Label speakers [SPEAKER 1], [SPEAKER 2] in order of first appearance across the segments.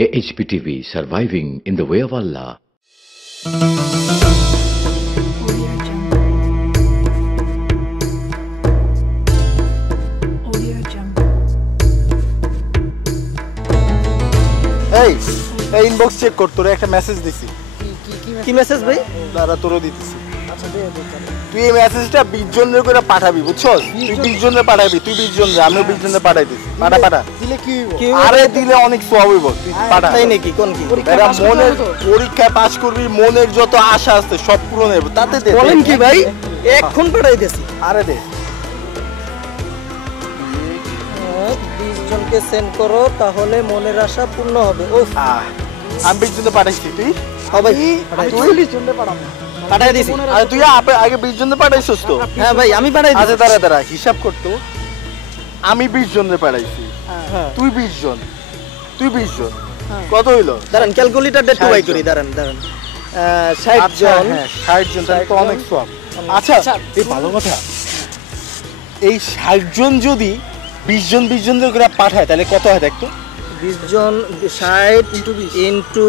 [SPEAKER 1] AHPTV surviving in the way of Allah. এই এই inbox check কর তোরে একটা মেসেজ দিছি কি মেসেজ ভাই দাঁড়া তোরও দিতেছি তুই এই মেসেজটা বিশ জনের করে পাঠাবি বুঝছস? তুই বিশ জনের পাঠাবি তুই বিশ জনের আমিও বিশ জনের পাঠাই দিছি। পাঠা পাঠা। দিলে কি আরে দিলে অনেক সব হইব
[SPEAKER 2] তুই পাঠা। তাই নাকি? কোন কি?
[SPEAKER 1] এরা মনের পরীক্ষায় পাস করবি মনের যত আশা আছে সব পূরণ হবে তাতে দে বলেন
[SPEAKER 2] কি ভাই? এখন পাঠাই দিছি। আরে দে। বিশ জনকে সেন্ড করো তাহলে মনের আশা পূর্ণ হবে।
[SPEAKER 1] ও আমি বিশ জনের পাঠাইছি তুই?
[SPEAKER 2] ভাই
[SPEAKER 3] তুই?
[SPEAKER 1] পাঠাই দিছি। আরে তুই আগে বিশ জনের পাঠাইছিস তো?
[SPEAKER 2] হ্যাঁ ভাই আমি পাঠাই
[SPEAKER 1] আচ্ছা দাঁড়া দাঁড়া হিসাব করতো আমি বিশ জনের পাঠাইছি। হ্যাঁ। তুই বিশ জন। তুই বিশ জন। কত হইল?
[SPEAKER 2] দাঁড়ান ক্যালকুলেটর ডেট ষাট বাই করি দাঁড়ান দাঁড়ান।
[SPEAKER 1] ষাট আচ্ছা জন। হ্যাঁ ষাট জন তাহলে তো অনেক সব আচ্ছা এই ভালো কথা। এই ষাট জন যদি বিশ জন বিশ জন করে পাঠায় তাহলে কত হয় দেখতো?
[SPEAKER 2] বিশ জন ষাট ইন্টু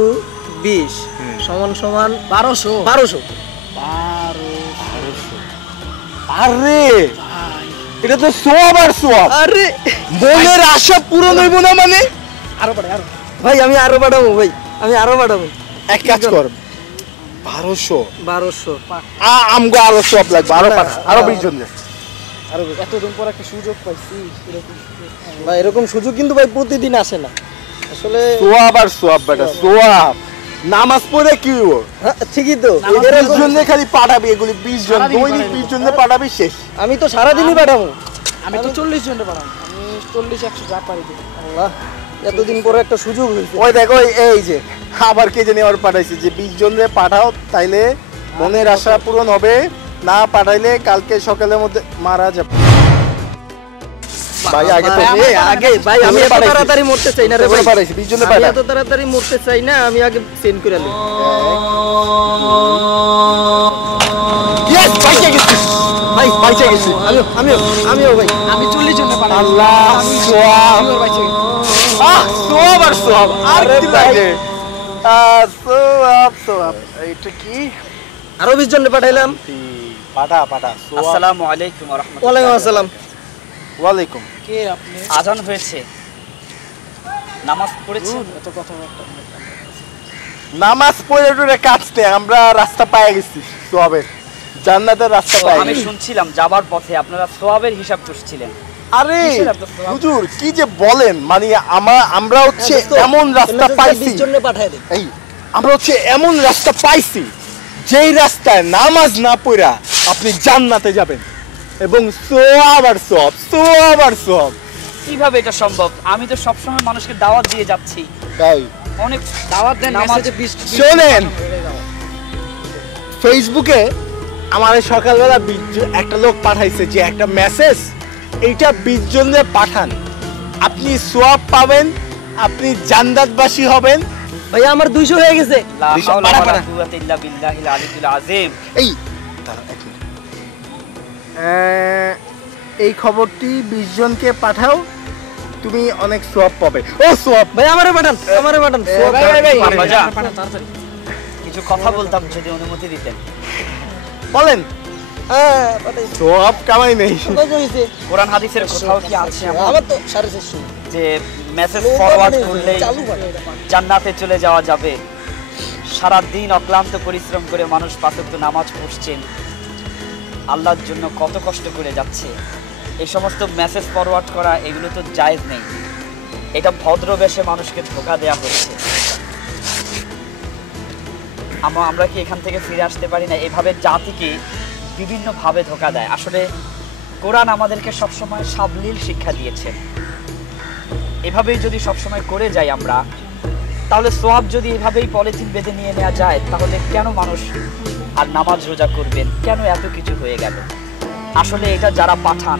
[SPEAKER 2] বিশ। সমান সমান বারোশো।
[SPEAKER 1] বারোশো আরে! এটা তো সব আর আরে! মনের আশা পূরণ হইব না মানে?
[SPEAKER 2] ভাই আমি আরও পাঠাবো ভাই। আমি আরও পাঠাবো
[SPEAKER 1] এক কাজ কর। বারোশো। বারোশো। আ- আমগো আরও সব লাগবে আরও পাঠা আরও বিশ জন দে।
[SPEAKER 3] এতদিন পর একটা সুযোগ পাইছি
[SPEAKER 2] ভাই এরকম সুযোগ কিন্তু ভাই প্রতিদিন আসে না।
[SPEAKER 1] আসলে সোয়াব আর সোয়াব বেটা সোয়াব। নামাজ পড়ে কি
[SPEAKER 2] হ্যাঁ, ঠিকই তো।
[SPEAKER 1] বিশ এরকম- জনে খালি পাঠাবি এগুলি বিশ জন দৈনিক বিশ জনে পাঠাবি শেষ।
[SPEAKER 2] আমি তো সারাদিনই পাঠাবো।
[SPEAKER 3] আমি তো চল্লিশ জনে পাঠাম আমি চল্লিশ একশো যা পারি আল্লাহ
[SPEAKER 2] এতদিন পরে একটা সুযোগ হয়েছে।
[SPEAKER 1] ওই দেখো এই- যে আবার কে জানি আবার পাঠাইছে যে বিশ জনে পাঠাও তাইলে মনের আশা পূরণ হবে। না পাঠাইলে কালকে সকালের মধ্যে মারা যাবে। ভাই আগে তো
[SPEAKER 2] আগে ভাই আমি এত তাড়াতাড়ি মরতে চাই না রে
[SPEAKER 1] ভাই। জনে
[SPEAKER 2] এত তাড়াতাড়ি মরতে চাই না আমি আগে সেন্ড করে নিই
[SPEAKER 1] Yes, পাইছে গেছি? ভাই পাইছে গেছি?
[SPEAKER 2] আমিও আমিও আমিও ভাই।
[SPEAKER 3] আমি চল্লিশ জনে পাঠাম
[SPEAKER 1] আল্লাহ সোয়াব। আহ সোয়াব আর সোয়াব। আর কি লাগে আহ, সোয়াব সোয়াব। এটা কি?
[SPEAKER 2] আরও বিশ জনে পাঠাইলাম।
[SPEAKER 1] পাঠা পাঠা
[SPEAKER 4] আসসালামু আলাইকুম ওয়া রাহমাতুল্লাহ।
[SPEAKER 2] ওয়ালাইকুম আসসালাম।
[SPEAKER 1] ওয়ালাইকুম। কে
[SPEAKER 4] আপনি? আজান হয়েছে। নামাজ পড়েছেন? এত কথাবার্তা
[SPEAKER 1] নামাজ পড়ে টুড়ে কাটতে আমরা রাস্তা পায়ে গেছি সোয়াবের। জান্নাতের রাস্তা পায়ে
[SPEAKER 4] আমি শুনছিলাম যাবার পথে আপনারা সোয়াবের হিসাব করছিলেন।
[SPEAKER 1] আরে? হুজুর কি যে বলেন? মানে আমা আমরা হচ্ছে এমন রাস্তা পাইছি। এই আমরা হচ্ছে এমন রাস্তা পাইছি যেই রাস্তায় নামাজ না পড়া আপনি জান্নাতে যাবেন। এবং সোয়াব আর সব সোয়াব আর সব।
[SPEAKER 4] কীভাবে এটা সম্ভব? আমি তো সবসময় মানুষকে দাওয়াত দিয়ে যাচ্ছি। তাই? অনেক দাওয়াত দেন নামাজ-
[SPEAKER 1] শোনেন ফেসবুকে আমার সকালবেলা একটা লোক পাঠাইছে যে একটা মেসেজ এইটা বিশ জনের পাঠান। আপনি সোয়াব পাবেন আপনি জান্নাতবাসী হবেন।
[SPEAKER 2] ভাই আমার দুইশো হয়ে গেছে।
[SPEAKER 4] লা
[SPEAKER 1] এই খবরটি বিশ জনকে পাঠাও তুমি অনেক সোয়াব পাবে। ও সোয়াব
[SPEAKER 2] ভাই আমারে পাঠান আমারে পাঠান।
[SPEAKER 4] কিছু কথা বলতাম যদি অনুমতি দিতেন।
[SPEAKER 1] বলেন। হ্যাঁ সোয়াব কামাই নেই।
[SPEAKER 4] কোরআন হাদিসের কোথাও কি আছে
[SPEAKER 2] আমার তো সাড়ে চারশো
[SPEAKER 4] যে মেসেজ ফরওয়ার্ড করলেই চালু করে জান্নাতে চলে যাওয়া যাবে। সারা দিন অক্লান্ত পরিশ্রম করে মানুষ পাঁচক্ত নামাজ পড়ছেন। আল্লাহর জন্য কত কষ্ট করে যাচ্ছে। এই সমস্ত মেসেজ ফরওয়ার্ড করা, এগুলো তো জায়েজ নেই। এটা ভদ্রবেশে মানুষকে ধোকা দেয়া হচ্ছে। আমরা আমরা কি এখান থেকে ফিরে আসতে পারি না? এভাবে জাতিকে বিভিন্নভাবে ধোকা দেয়। আসলে কোরআন আমাদেরকে সবসময় সাবলীল শিক্ষা দিয়েছে। এভাবেই যদি সবসময় করে যাই আমরা, তাহলে সোয়াব যদি এভাবেই পলিথিন বেঁধে নিয়ে নেওয়া যায়, তাহলে কেন মানুষ আর নামাজ রোজা করবেন, কেন এত কিছু হয়ে গেল? আসলে এটা যারা পাঠান,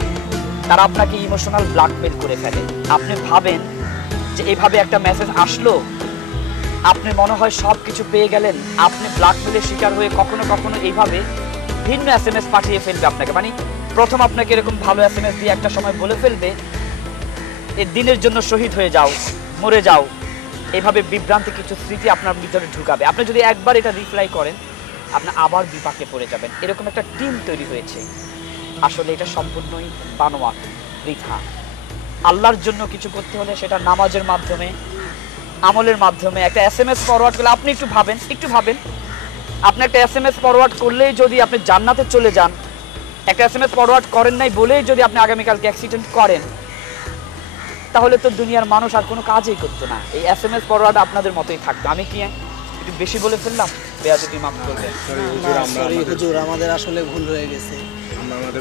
[SPEAKER 4] তারা আপনাকে ইমোশনাল ব্ল্যাকমেল করে ফেলে। আপনি ভাবেন যে এভাবে একটা মেসেজ আসলো? আপনি মনে হয় সব কিছু পেয়ে গেলেন, আপনি ব্ল্যাকমেলের শিকার হয়ে কখনো কখনো এইভাবে ভিন্ন এস এম এস পাঠিয়ে ফেলবে আপনাকে। মানে প্রথম আপনাকে এরকম ভালো এস এম এস দিয়ে একটা সময় বলে ফেলবে, এ দিনের জন্য শহীদ হয়ে যাও, মরে যাও। এভাবে বিভ্রান্তি কিছু স্মৃতি আপনার ভিতরে ঢুকাবে। আপনি যদি একবার এটা রিপ্লাই করেন আপনি আবার বিপাকে পড়ে যাবেন। এরকম একটা টিম তৈরি হয়েছে। আসলে এটা সম্পূর্ণই বানোয়াট, বৃথা। আল্লাহর জন্য কিছু করতে হলে সেটা নামাজের মাধ্যমে, আমলের মাধ্যমে, একটা এস এম এস ফরওয়ার্ড করলে, আপনি একটু ভাবেন একটু ভাবেন। আপনি একটা এস এম এস ফরওয়ার্ড করলেই যদি আপনি জান্নাতে চলে যান, একটা এস এম এস ফরওয়ার্ড করেন নাই বলেই যদি আপনি আগামীকালকে অ্যাক্সিডেন্ট করেন, তাহলে তো দুনিয়ার মানুষ আর কোনো কাজই করতো না। এই এস এম এস ফরওয়ার্ড আপনাদের মতোই থাকতো আমি কি একটু বেশি বলে ফেললাম? বেয়াদবি মাফ করবেন
[SPEAKER 1] সরি
[SPEAKER 2] হুজুর আমাদের আসলে ভুল হয়ে গেছে।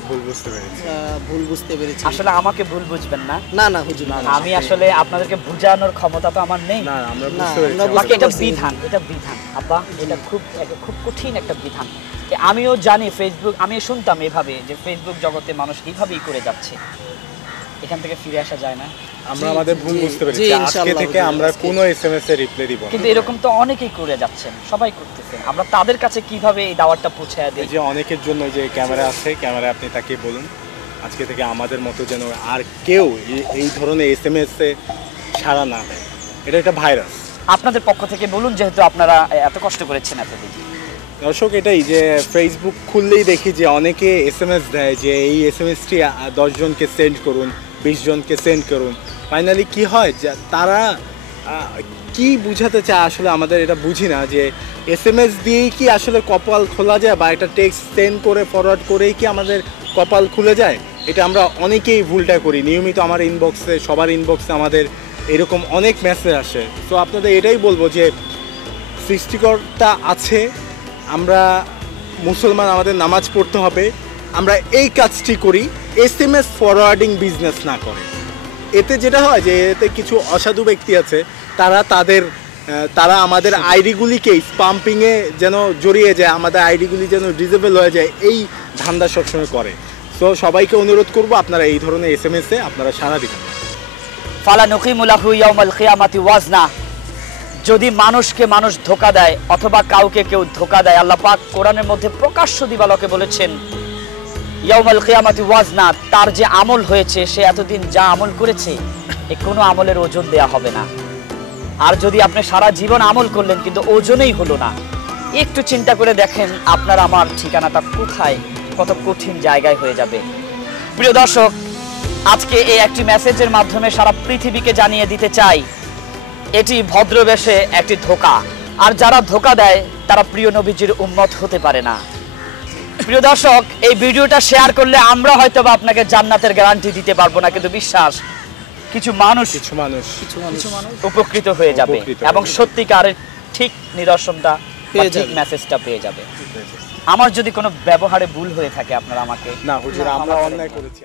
[SPEAKER 1] ভুল বুঝতে পেরেছি। আমরা
[SPEAKER 2] ভুল বুঝতে পেরেছি।
[SPEAKER 4] আসলে আমাকে ভুল বুঝবেন না। না না হুজুর আমি আসলে আপনাদেরকে বুঝানোর ক্ষমতা তো আমার নেই।
[SPEAKER 1] না আমরা না, বুঝতে পেরেছি।
[SPEAKER 4] আমরা বাকি এটা বিধান এটা বিধান। আব্বা এটা খুব একটা খুব কঠিন একটা বিধান। আমিও জানি ফেসবুক আমি শুনতাম এভাবে যে ফেসবুক জগতে মানুষ এইভাবেই করে যাচ্ছে। এখান থেকে ফিরে আসা যায় না।
[SPEAKER 1] আমরা আমাদের ভুল বুঝতে পেরেছি। আজকে থেকে আমরা। কোনো এসএমএস এর রিপ্লাই দিব না।
[SPEAKER 4] কিন্তু এরকম তো অনেকেই করে যাচ্ছেন সবাই করতেছেন আমরা তাদের কাছে কীভাবে এই দাওয়াতটা পৌঁছায় দিই?
[SPEAKER 1] যে অনেকের জন্য যে ক্যামেরা আছে ক্যামেরা আপনি তাকে বলুন। আজকে থেকে আমাদের মতো যেন আর কেউ এই- ধরনের এসএমএস এ সাড়া না দেয়। এটা একটা ভাইরাস
[SPEAKER 4] আপনাদের পক্ষ থেকে বলুন যেহেতু আপনারা এত কষ্ট করেছেন এতদিন।
[SPEAKER 1] দর্শক এটাই যে ফেসবুক খুললেই দেখি যে অনেকে এসএমএস দেয় যে এই এস এসএমএসটি দশজনকে সেন্ড করুন। বিশ জনকে সেন্ড করুন। ফাইনালি কি হয় যে তারা কি বুঝাতে চায় আসলে আমাদের এটা বুঝি না যে এস এম এস দিয়েই কি আসলে কপাল খোলা যায় বা একটা টেক্সট সেন্ড করে ফরওয়ার্ড করেই কি আমাদের কপাল খুলে যায়? এটা আমরা অনেকেই ভুলটা করি। নিয়মিত আমার ইনবক্সে সবার ইনবক্সে আমাদের এরকম অনেক মেসেজ আসে। তো আপনাদের এটাই বলব যে সৃষ্টিকর্তা আছে, আমরা মুসলমান, আমাদের নামাজ পড়তে হবে। আমরা এই কাজটি করি। S M S forwarding business না করে। এতে যেটা হয় যে, এতে কিছু অসাধু ব্যক্তি আছে, তারা তাদের তারা আমাদের আইডিগুলিকে স্পাম্পিংয়ে যেন জড়িয়ে যায়, আমাদের আইডিগুলি যেন ডিজেবল হয়ে যায়, এই ধান্দা সবসময় করে। তো সবাইকে অনুরোধ করব, আপনারা এই ধরনের এস এম এসে আপনারা সারা দিবেন।
[SPEAKER 4] ফালা নকিমুলাহু ইয়াউমাল ওয়াজনা। যদি মানুষকে মানুষ ধোকা দেয়, অথবা কাউকে কেউ ধোকা দেয়, আল্লাহ পাক কোরআনের মধ্যে প্রকাশ্য দিবালকে বলেছেন ইয়াউমাল কিয়ামাতি ওয়াজনা, তার যে আমল হয়েছে, সে এতদিন যা আমল করেছে, এ কোনো আমলের ওজন দেয়া হবে না। আর যদি আপনি সারা জীবন আমল করলেন, কিন্তু ওজনেই হলো না। একটু চিন্তা করে দেখেন, আপনার আমার ঠিকানাটা কোথায়, কত কঠিন জায়গায় হয়ে যাবে। প্রিয় দর্শক, আজকে এই একটি মেসেজের মাধ্যমে সারা পৃথিবীকে জানিয়ে দিতে চাই, এটি ভদ্রবেশে একটি ধোকা। আর যারা ধোকা দেয়, তারা প্রিয় নবীজির উন্মত হতে পারে না। প্রিয় দর্শক এই ভিডিওটা শেয়ার করলে আমরা হয়তো বা আপনাকে জান্নাতের গ্যারান্টি দিতে পারব না কিন্তু বিশ্বাস কিছু মানুষ কিছু মানুষ কিছু মানুষ উপকৃত হয়ে যাবে এবং সত্যিকার সত্যিকারের ঠিক নিদর্শনটা পেয়ে ঠিক মেসেজটা পেয়ে যাবে। আমার যদি কোনো ব্যবহারে ভুল হয়ে থাকে আপনারা আমাকে
[SPEAKER 1] না হুজুর আমরা অন্যায় করেছি।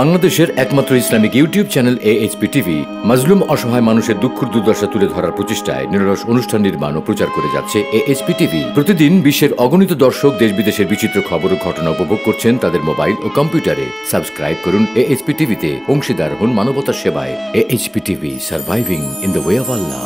[SPEAKER 5] বাংলাদেশের একমাত্র Islamic YouTube channel A H P TV মাজলুম অসহায় মানুষের দুঃখ দুর্দশা তুলে ধরার প্রচেষ্টায় নিরলস অনুষ্ঠান নির্মাণ ও প্রচার করে যাচ্ছে এএইচপি টিভি প্রতিদিন বিশ্বের অগণিত দর্শক দেশ বিদেশের বিচিত্র খবর ও ঘটনা উপভোগ করছেন তাদের মোবাইল ও কম্পিউটারে। সাবস্ক্রাইব করুন এএইচপি টিভিতে অংশীদার হন মানবতার সেবায়। A H P TV surviving in the way of Allah